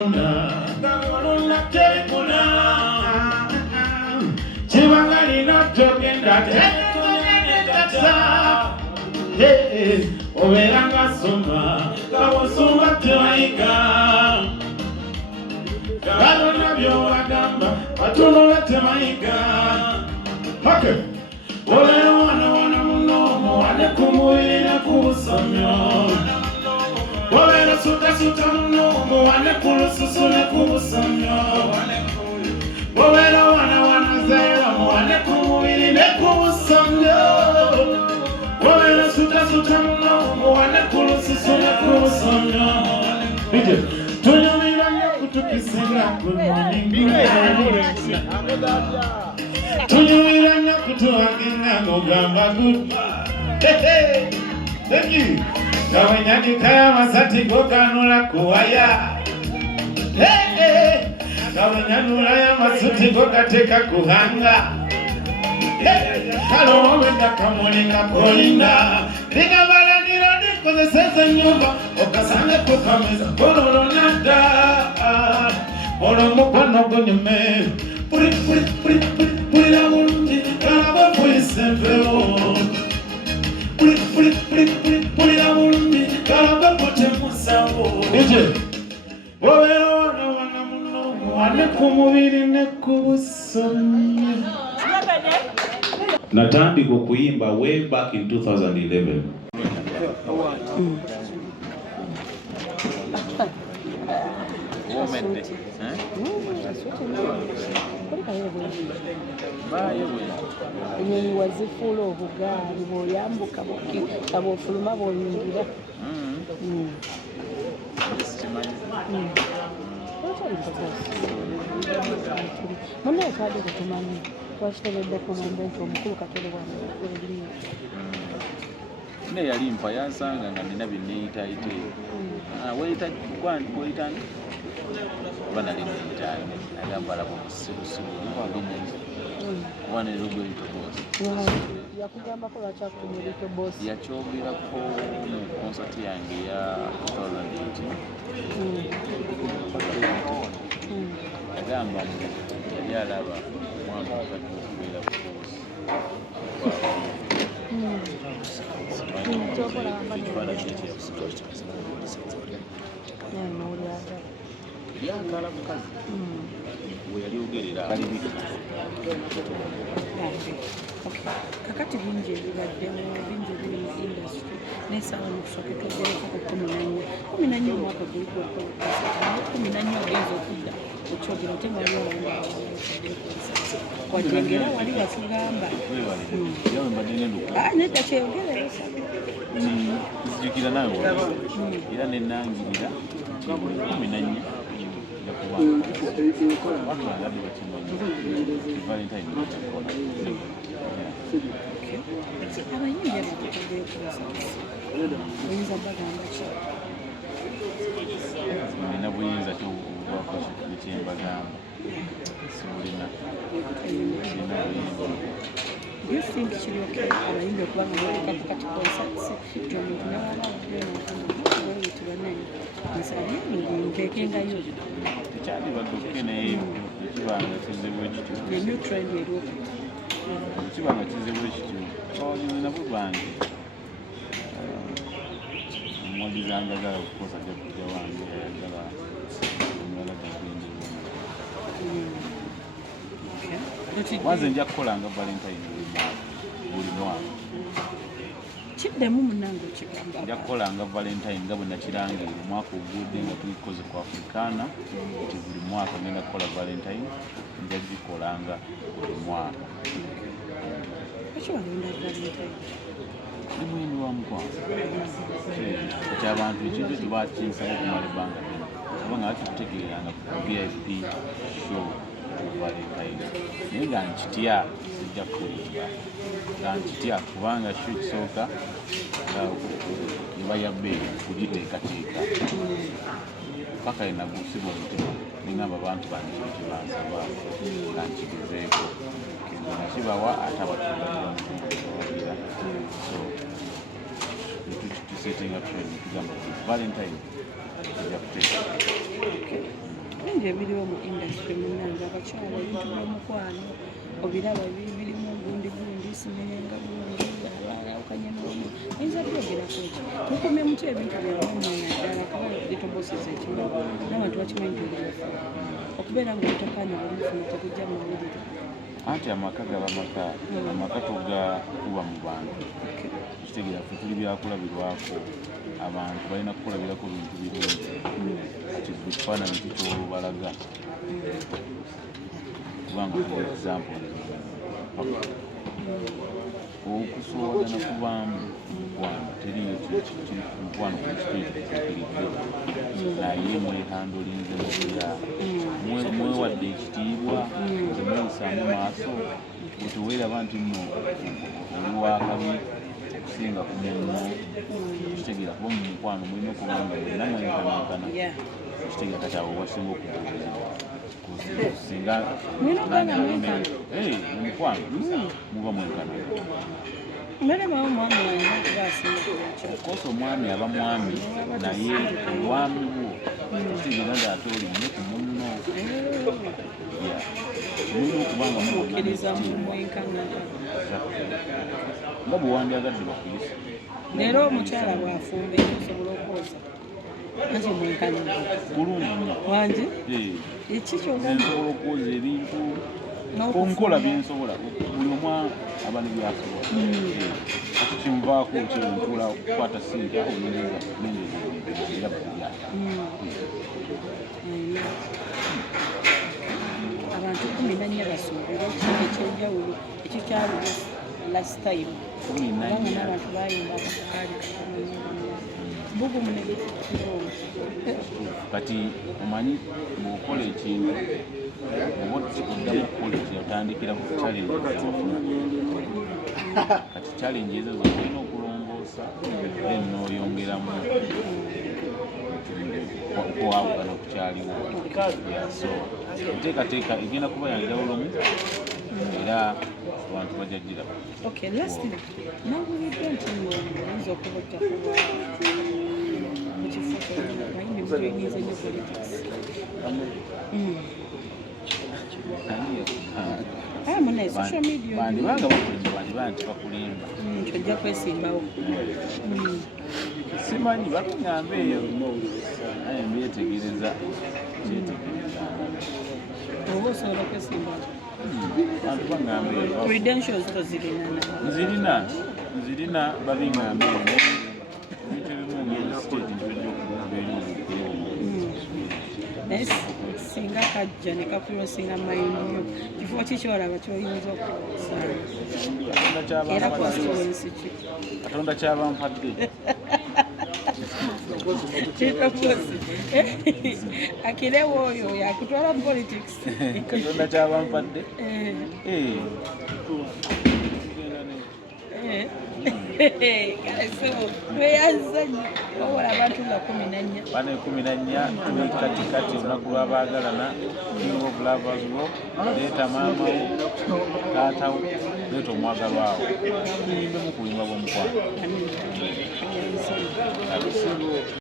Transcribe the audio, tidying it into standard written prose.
Oberanga soma kawosoma tewaiga kalona byowagamba batonola tewaiga hake olero wana munomo wane kumubiri kubusomyo olero suta munomo wane kulususu ne kubusomyo olero wana zewa wane kumubiri ne kubusomyo olero suta munomo wane kulususu ne kubusomyo tunyumiranya kutukisinga tunyumiranya kutuwaginga ngogamba good. Thank you. Kawanyagikaya masati goganula kuwaya. Kawanyanula ya masuti gogateka kuhanga. Kalo wawenda kamulinga kolinda. Liga bala nirodi koze sese nyumba. Okasange kukameza kololo nada. Olo mupano gunyeme. Puri la mundi. Kalaba puri sempeo. Puri la mundi. Kalaba pote musawo. Wawero wana muno. Wane kumubiri ne kubusomye. Natandika kuimba way back in 2011. Enyonyi wazifuula obugaali bw'oyambuka kabw'ofuluma bw'oyingira. Munne yatwadde kutumanyi twakiteredde kumwembe nti omukulu Katole bw'amulinnyo. Ne yali mpa yansanga nga nina bye neeyitaayite. Weyitani? Kuba nali neeyitaani. Agamba alaba obusibusibu kuba ne logo erito boosi. Yakugambako lwaki akutumya erito boosi? Yakyogerako mu konsati yange ya 2018. Agamba yali alaba omwana omukadde okubeera ku boosi. Lyagala mukazi we yali ogerera alibika. Kakati bingi ebibaddemu bingi ebiri mu industry n'esaawa mukusooka twogereko ku 14 omwaka guli gwakolo 14 ogenza okudda okyogera ate waliwo watengera wali watugamba nedda kyeyogerera nzijukira nawe era nenangirira 14 abayimbi oyinza bagamba ki? Nina buyinza kyobwako kyembagamba sibulina Do you think kiri okay abayimbi okuba nga mwolekako kati concerts gyomuntu nawalaweetibanaye ntekengayo tekyandibadduke naye ekibanga kizibu ekityo new trend eriokuti ekibanga kizibu ekityo nabo bange omwogezi angagala okukosa jakujja wange ayagala omulala gagende wanze nja kukolanga valentine buli mwaka kiddemu munange okigamba nja kukolanga valentine nga bwe nakirangirira omwaka ogudde nga tulikoze ku afrikaana nti buli mwaka ngenda kukola valentine nja gikolanga buli mwaka. Lwaki walonda valentine? Ni mwini wa mukwanza kati abantu ekintu tebakinsaba okumala ebbanga ddene kubanga bakikutegeeranga ku VIP show valentine naye nga nkitya sijja kulimba nga nkitya kubanga show kisooka eba ya bbeeyi kugiteekateeka paka enagusiba omutima ningamba abantu bange kino kyebansaba nga nkigezeeko nakibawa ate abatulaira so tusetting up trend tugamba valentine ejja kuteeka bingi ebiriwo mu industry munnange abakyala ebintu by'omukwano obiraba birimu gundi simenyenga bulungi abayawukanye n'omu ayinza byogerako eki mukumye muti ebintu byammwe mwena ddala kaba litoboseza ekimu n'abantu bakimanyi nti olibafa okubeera ng'obutakanya bwemufuna tekujja mu mawulire anti amaka gaba maka amaka togakuba mu bantu kitegeera ffe tuli byakulabirwako abantu balina kukulabirako bintu birungi kati ekifaananyi kikyolubalaga kubanga for example okusoowagana kubaamu mukwano teriyo mukwano ku kituufu kikiridde naye mwehandolinze mubira mwewadde ekitiibwa temweyisaamu maaso bweteweeraba nti nno oliwakabi okusinga ku munno kitegeera kuba mu mukwano mulina okubanga mwenna mwenkanankana kitegeera kati awo wasinga okubuulizibwa singa mukwano muba mwenkanankana okosa omwami aba mwami naye obwami bwo kitegeera nti ate oli nnyo ku munno mulina okubanga mukkiriza mwenkanankana nga bwe wandyagadde bakuyisa leero omukyala bw'afumba osobola okwoza anti mwenkanankana bulungi nnyo wangi eki nsobola okwoza ebintu onkola byensobola buli omu aba ne byasobola kati kimuvaako kyentula okukwata singa era bulya abantu 14 basuubira ekintu ekyenjawulo ekikyali last time kubanga n'abantu bayimba akakaali bugumu ne gekikiroo kati omanyi bw'okola ekintu oba oddamu okukola ekiyatandikira ku challenge wafuna kati challenge ezo zolina okulongoosa then n'oyongeramu okuwawukana okukyaliwo so enteekateeka egenda kuba yanjawulomu era abantu bajajjira nabuliddwa nti oyinza okuba ottakuba mu kifo kyayimbi mutuyinyize nyo politics munaye social media bandibanga bakulimba bandibanga nti bakulimba ojja kwesimbawo simanyi bakuŋŋamba eyo naye mbyetegereza kyetegereza oba osobola kwesimbawo bantu baŋŋamba eyo credentials to nzirina babiŋŋamba eyo ebintu ebimu ngeri state ntojja naye singa kajja ne kakulosinga mayini nnyo kifo kikyolaba kyoyinza okusaana era constituency ki katonda kyabampadde akirewo oyo yakutwala mu politics katonda kyabampadde kale so tweyanzanyi owola abantu nga 14 bana 14 tuli katikati olunaku lwabaagalana king of lovers wo leeta maama wo taatawo leeta omwagalwawo tuyimbe mu kulimba bw'omukwano